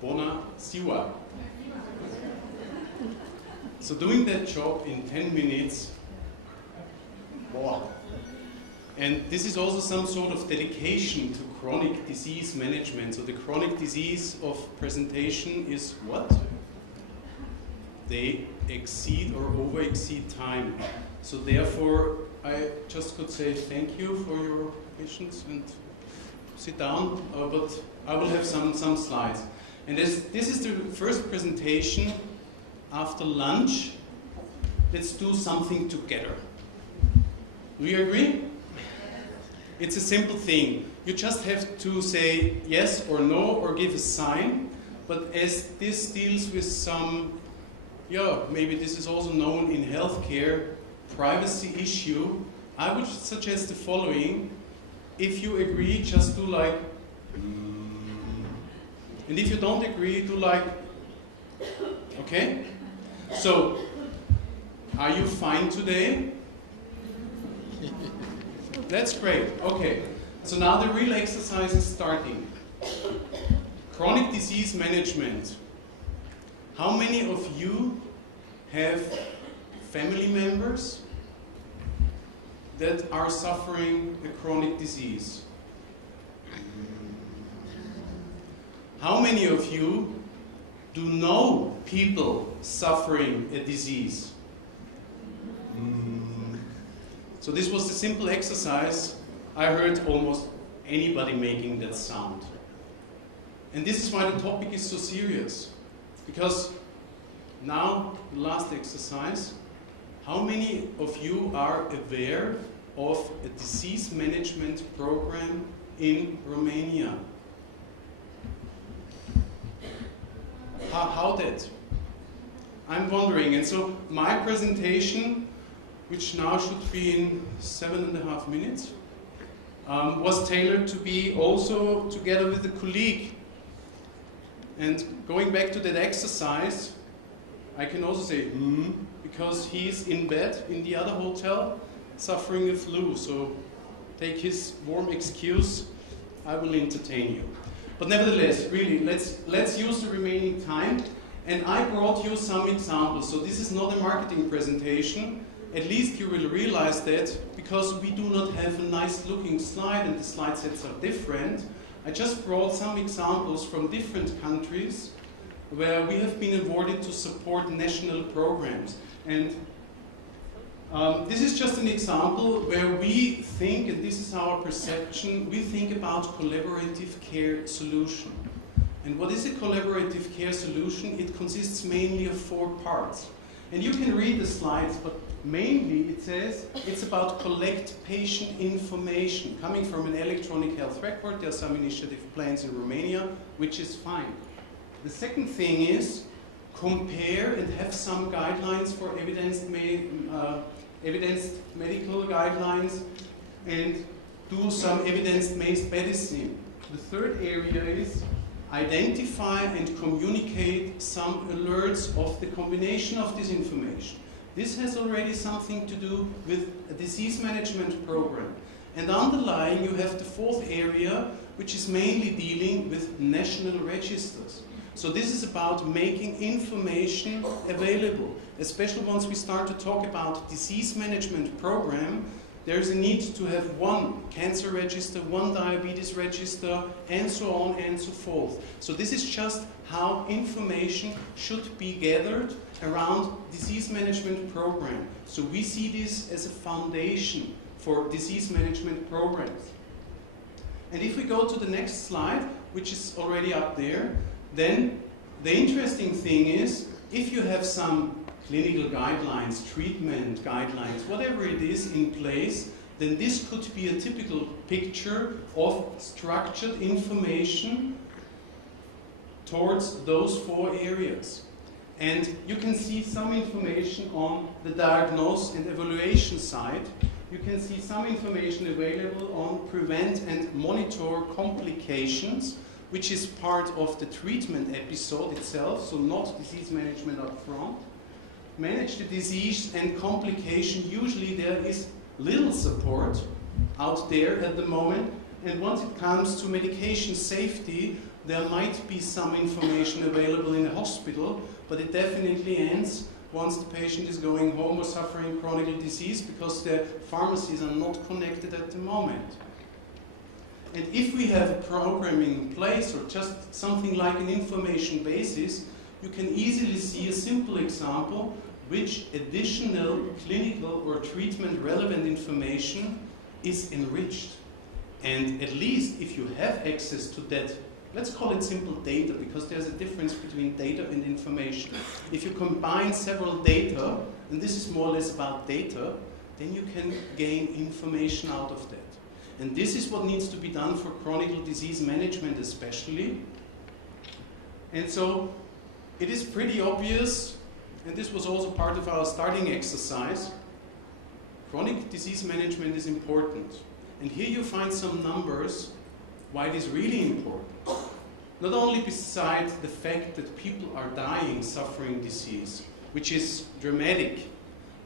Bona Siwa. So doing that job in 10 minutes, wow. And this is also some sort of dedication to chronic disease management. So the chronic disease of presentation is what? They exceed or over-exceed time. So therefore, I just could say thank you for your patience and sit down, but I will have some slides. And this is the first presentation after lunch. Let's do something together. Do you agree? It's a simple thing. You just have to say yes or no or give a sign. But as this deals with some, maybe this is also known in healthcare, privacy issue, I would suggest the following. If you agree, just do like, and if you don't agree, do like, okay? So, are you fine today? That's great. Okay. So now the real exercise is starting. Chronic disease management. How many of you have family members that are suffering a chronic disease? How many of you do know people suffering a disease? So this was the simple exercise. I heard almost anybody making that sound. And this is why the topic is so serious. Because now, the last exercise, how many of you are aware of a disease management program in Romania? How that? I'm wondering. And so my presentation, which now should be in 7.5 minutes, was tailored to be also together with a colleague. And going back to that exercise, I can also say, because he's in bed in the other hotel, suffering a flu. So take his warm excuse, I will entertain you. But nevertheless, really, let's use the remaining time. And I brought you some examples. So this is not a marketing presentation. At least you will realize that because we do not have a nice looking slide and the slide sets are different. I just brought some examples from different countries where we have been awarded to support national programs. And this is just an example where we think, and this is our perception, we think about collaborative care solution. And what is a collaborative care solution? It consists mainly of 4 parts. And you can read the slides, but mainly it says it's about collect patient information coming from an electronic health record. There are some initiative plans in Romania, which is fine. The second thing is compare and have some guidelines for evidenced medical guidelines and do some evidence-based medicine. The third area is identify and communicate some alerts of the combination of this information. This has already something to do with a disease management program. And underlying you have the fourth area, which is mainly dealing with national registers. So this is about making information available. Especially once we start to talk about disease management program, there is a need to have one cancer register, one diabetes register, and so on and so forth. So this is just how information should be gathered around disease management program. So we see this as a foundation for disease management programs. And if we go to the next slide, which is already up there, then the interesting thing is, if you have some clinical guidelines, treatment guidelines, whatever it is in place, then this could be a typical picture of structured information towards those 4 areas. And you can see some information on the diagnose and evaluation side. You can see some information available on prevent and monitor complications, which is part of the treatment episode itself, so not disease management up front. Manage the disease and complication. Usually there is little support out there at the moment, And once it comes to medication safety, there might be some information available in the hospital, but it definitely ends once the patient is going home or suffering chronic disease, because the pharmacies are not connected at the moment. And if we have a program in place, or just something like an information basis, you can easily see a simple example which additional clinical or treatment relevant information is enriched. And at least if you have access to that, let's call it simple data, because there's a difference between data and information. If you combine several data, and this is more or less about data, then you can gain information out of that. And this is what needs to be done for chronic disease management especially. And so it is pretty obvious, and this was also part of our starting exercise, chronic disease management is important. And here you find some numbers why it is really important. Not only besides the fact that people are dying suffering disease, which is dramatic,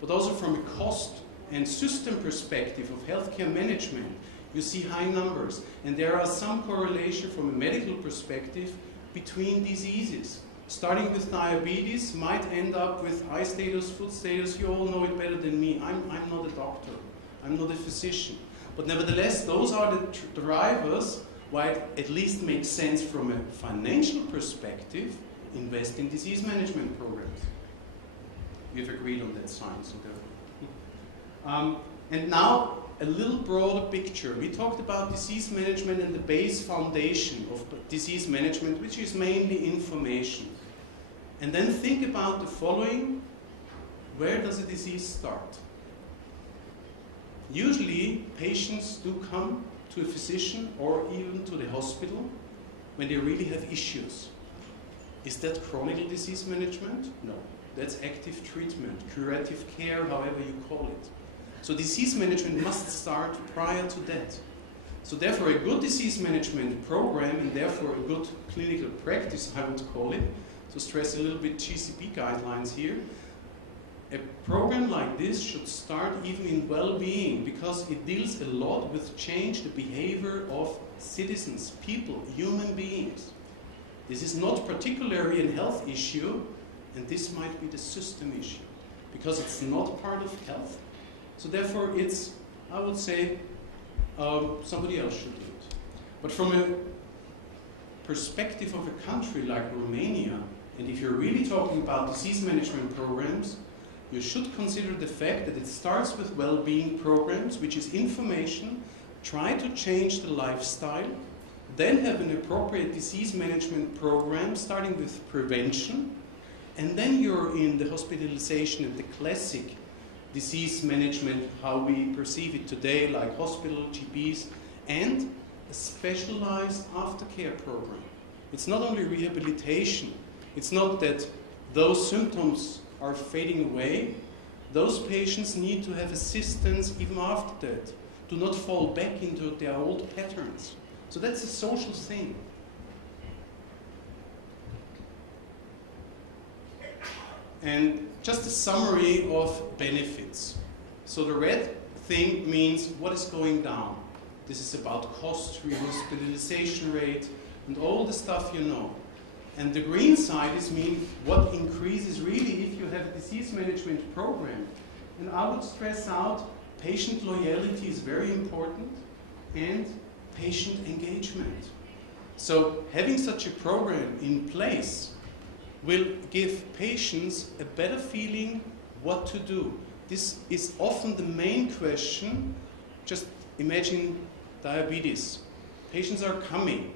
but also from a cost and system perspective of healthcare management, you see high numbers. And there are some correlation from a medical perspective between diseases. Starting with diabetes might end up with eye status, foot status. You all know it better than me. I'm not a doctor. I'm not a physician. But nevertheless, those are the drivers why it at least makes sense from a financial perspective, invest in disease management programs. We've agreed on that science. And now, a little broader picture. We talked about disease management and the base foundation of disease management, which is mainly information. And then think about the following. Where does a disease start? Usually, patients do come to a physician or even to the hospital when they really have issues. Is that chronic disease management? No. That's active treatment, curative care, however you call it. So disease management must start prior to that. So therefore, a good disease management program, and therefore a good clinical practice, I would call it, to stress a little bit GCP guidelines here, a program like this should start even in well-being, because it deals a lot with change the behavior of citizens, people, human beings. This is not particularly a health issue, and this might be the system issue, because it's not part of health. So therefore it's, I would say, somebody else should do it. But from a perspective of a country like Romania, and if you're really talking about disease management programs, you should consider the fact that it starts with well-being programs, which is information, try to change the lifestyle, then have an appropriate disease management program starting with prevention, and then you're in the hospitalization and the classic disease management, how we perceive it today, like hospital, GPs, and a specialized aftercare program. It's not only rehabilitation. It's not that those symptoms are fading away. Those patients need to have assistance even after that, to not fall back into their old patterns. So that's a social thing. And just a summary of benefits. So the red thing means what is going down. This is about cost, hospitalization rate, and all the stuff you know. And the green side is mean what increases really if you have a disease management program. And I would stress out patient loyalty is very important, and patient engagement. So having such a program in place will give patients a better feeling what to do. This is often the main question. Just imagine diabetes. Patients are coming.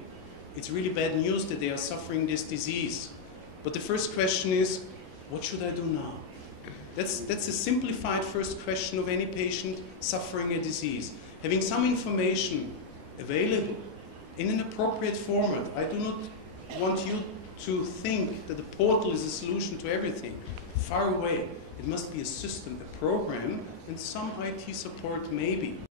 It's really bad news that they are suffering this disease. But the first question is, what should I do now? That's a simplified first question of any patient suffering a disease. Having some information available in an appropriate format. I do not want you to think that the portal is a solution to everything. Far away. It must be a system, a program, and some IT support maybe.